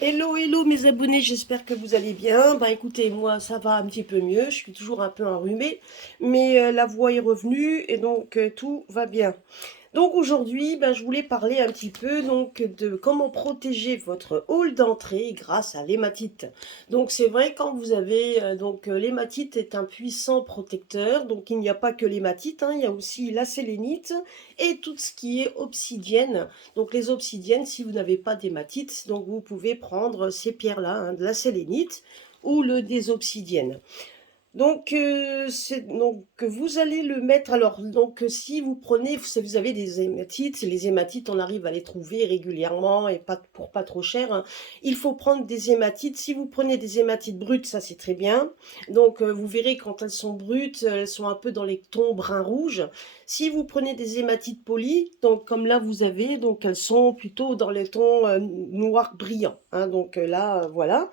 Hello, hello mes abonnés, j'espère que vous allez bien. Bah écoutez, moi ça va un petit peu mieux, je suis toujours un peu enrhumée, mais la voix est revenue et donc tout va bien. Donc aujourd'hui, ben, je voulais parler un petit peu donc de comment protéger votre hall d'entrée grâce à l'hématite. Donc c'est vrai quand vous avez l'hématite est un puissant protecteur. Donc il n'y a pas que l'hématite, hein, il y a aussi la sélénite et tout ce qui est obsidienne. Donc les obsidiennes, si vous n'avez pas d'hématite, donc vous pouvez prendre ces pierres-là, hein, de la sélénite ou des obsidiennes. Donc vous allez le mettre. Alors si vous prenez, si vous avez des hématites, les hématites on arrive à les trouver régulièrement et pas pour pas trop cher, hein. Il faut prendre des hématites. Si vous prenez des hématites brutes, ça c'est très bien. Vous verrez quand elles sont brutes, elles sont un peu dans les tons brun rouge. Si vous prenez des hématites polies, donc comme là vous avez, donc elles sont plutôt dans les tons noir brillant, hein. Voilà.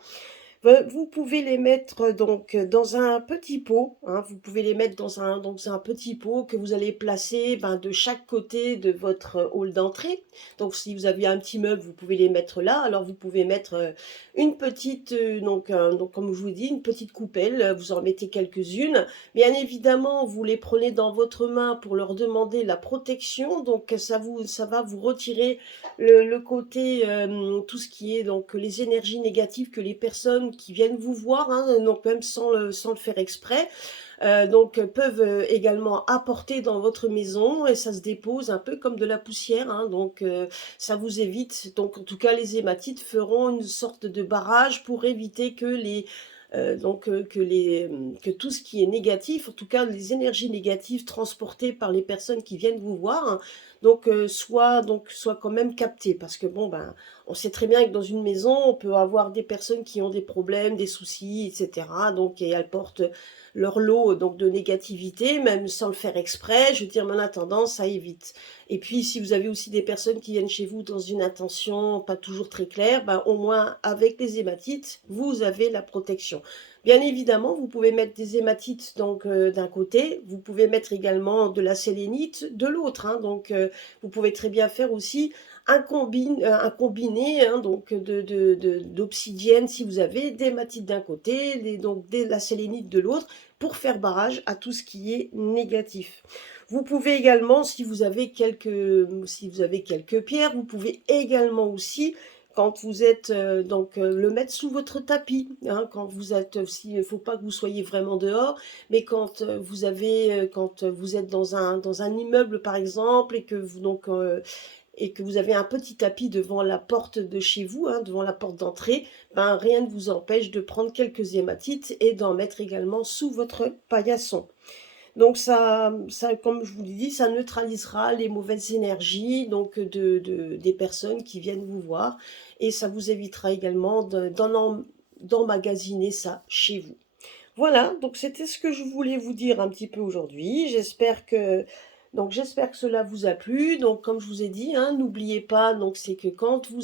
Vous pouvez les mettre dans un petit pot, hein, vous pouvez les mettre dans un petit pot que vous allez placer de chaque côté de votre hall d'entrée. Donc si vous avez un petit meuble, vous pouvez les mettre là. Alors vous pouvez mettre une petite, donc comme je vous dis, une petite coupelle, vous en mettez quelques-unes. Bien évidemment, vous les prenez dans votre main pour leur demander la protection. Donc ça va vous retirer le côté, tout ce qui est donc les énergies négatives que les personnes qui viennent vous voir, hein, donc même sans le faire exprès, peuvent également apporter dans votre maison et ça se dépose un peu comme de la poussière, hein, ça vous évite. Donc en tout cas, les hématites feront une sorte de barrage pour éviter que que tout ce qui est négatif, en tout cas les énergies négatives transportées par les personnes qui viennent vous voir, hein, soit quand même captées. Parce que bon, ben, on sait très bien que dans une maison, on peut avoir des personnes qui ont des problèmes, des soucis, etc. Et elles portent leur lot de négativité, même sans le faire exprès. Je veux dire, mais en attendant, ça évite. Et puis, si vous avez aussi des personnes qui viennent chez vous dans une intention pas toujours très claire, ben, au moins avec les hématites, vous avez la protection. Bien évidemment, vous pouvez mettre des hématites d'un côté, vous pouvez mettre également de la sélénite de l'autre, hein. Vous pouvez très bien faire aussi un combiné, hein, d'obsidienne si vous avez des hématites d'un côté, la sélénite de l'autre, pour faire barrage à tout ce qui est négatif. Vous pouvez également, si vous avez quelques pierres, vous pouvez également aussi, quand vous êtes le mettre sous votre tapis, hein, quand vous êtes, il ne faut pas que vous soyez vraiment dehors, mais quand vous êtes dans un immeuble par exemple et que vous avez un petit tapis devant la porte de chez vous, hein, devant la porte d'entrée, ben rien ne vous empêche de prendre quelques hématites et d'en mettre également sous votre paillasson. Comme je vous l'ai dit, ça neutralisera les mauvaises énergies des personnes qui viennent vous voir et ça vous évitera également d'emmagasiner ça chez vous. Voilà, donc c'était ce que je voulais vous dire un petit peu aujourd'hui. J'espère que cela vous a plu. Donc comme je vous ai dit, hein, n'oubliez pas, donc c'est que quand vous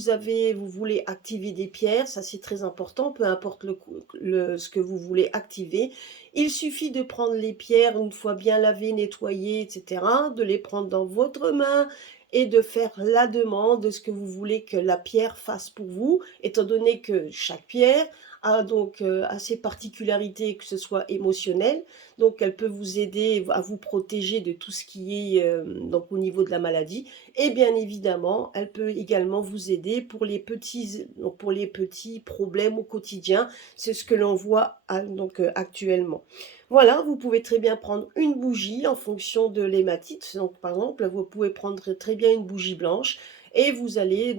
voulez activer des pierres, ça c'est très important, peu importe ce que vous voulez activer. Il suffit de prendre les pierres une fois bien lavées, nettoyées, etc., de les prendre dans votre main et de faire la demande de ce que vous voulez que la pierre fasse pour vous, étant donné que chaque pierre a ses particularités, que ce soit émotionnelles. Donc elle peut vous aider à vous protéger de tout ce qui est au niveau de la maladie. Et bien évidemment, elle peut également vous aider pour les petits problèmes au quotidien. C'est ce que l'on voit actuellement. Voilà, vous pouvez très bien prendre une bougie en fonction de l'hématite. Donc par exemple, vous pouvez prendre très bien une bougie blanche et vous allez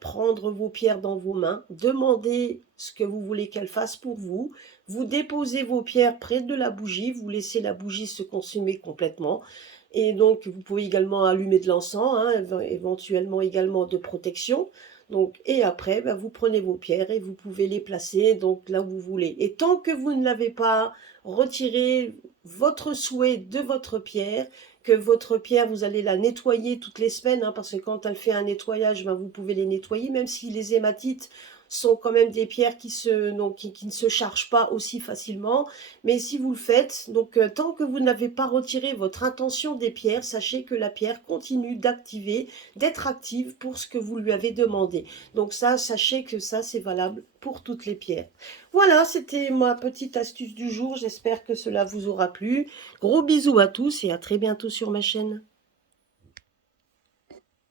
prendre vos pierres dans vos mains, demander ce que vous voulez qu'elle fasse pour vous. Vous déposez vos pierres près de la bougie, vous laissez la bougie se consumer complètement. Et donc, vous pouvez également allumer de l'encens, hein, éventuellement également de protection. Et après, ben, vous prenez vos pierres et vous pouvez les placer là où vous voulez. Et tant que vous ne l'avez pas retiré votre souhait de votre pierre, que votre pierre, vous allez la nettoyer toutes les semaines, hein, parce que quand elle fait un nettoyage, ben, vous pouvez les nettoyer, même si les hématites sont quand même des pierres qui ne se chargent pas aussi facilement. Mais si vous le faites, donc tant que vous n'avez pas retiré votre intention des pierres, sachez que la pierre continue d'activer, d'être active pour ce que vous lui avez demandé. Donc ça, sachez que ça, c'est valable pour toutes les pierres. Voilà, c'était ma petite astuce du jour. J'espère que cela vous aura plu. Gros bisous à tous et à très bientôt sur ma chaîne.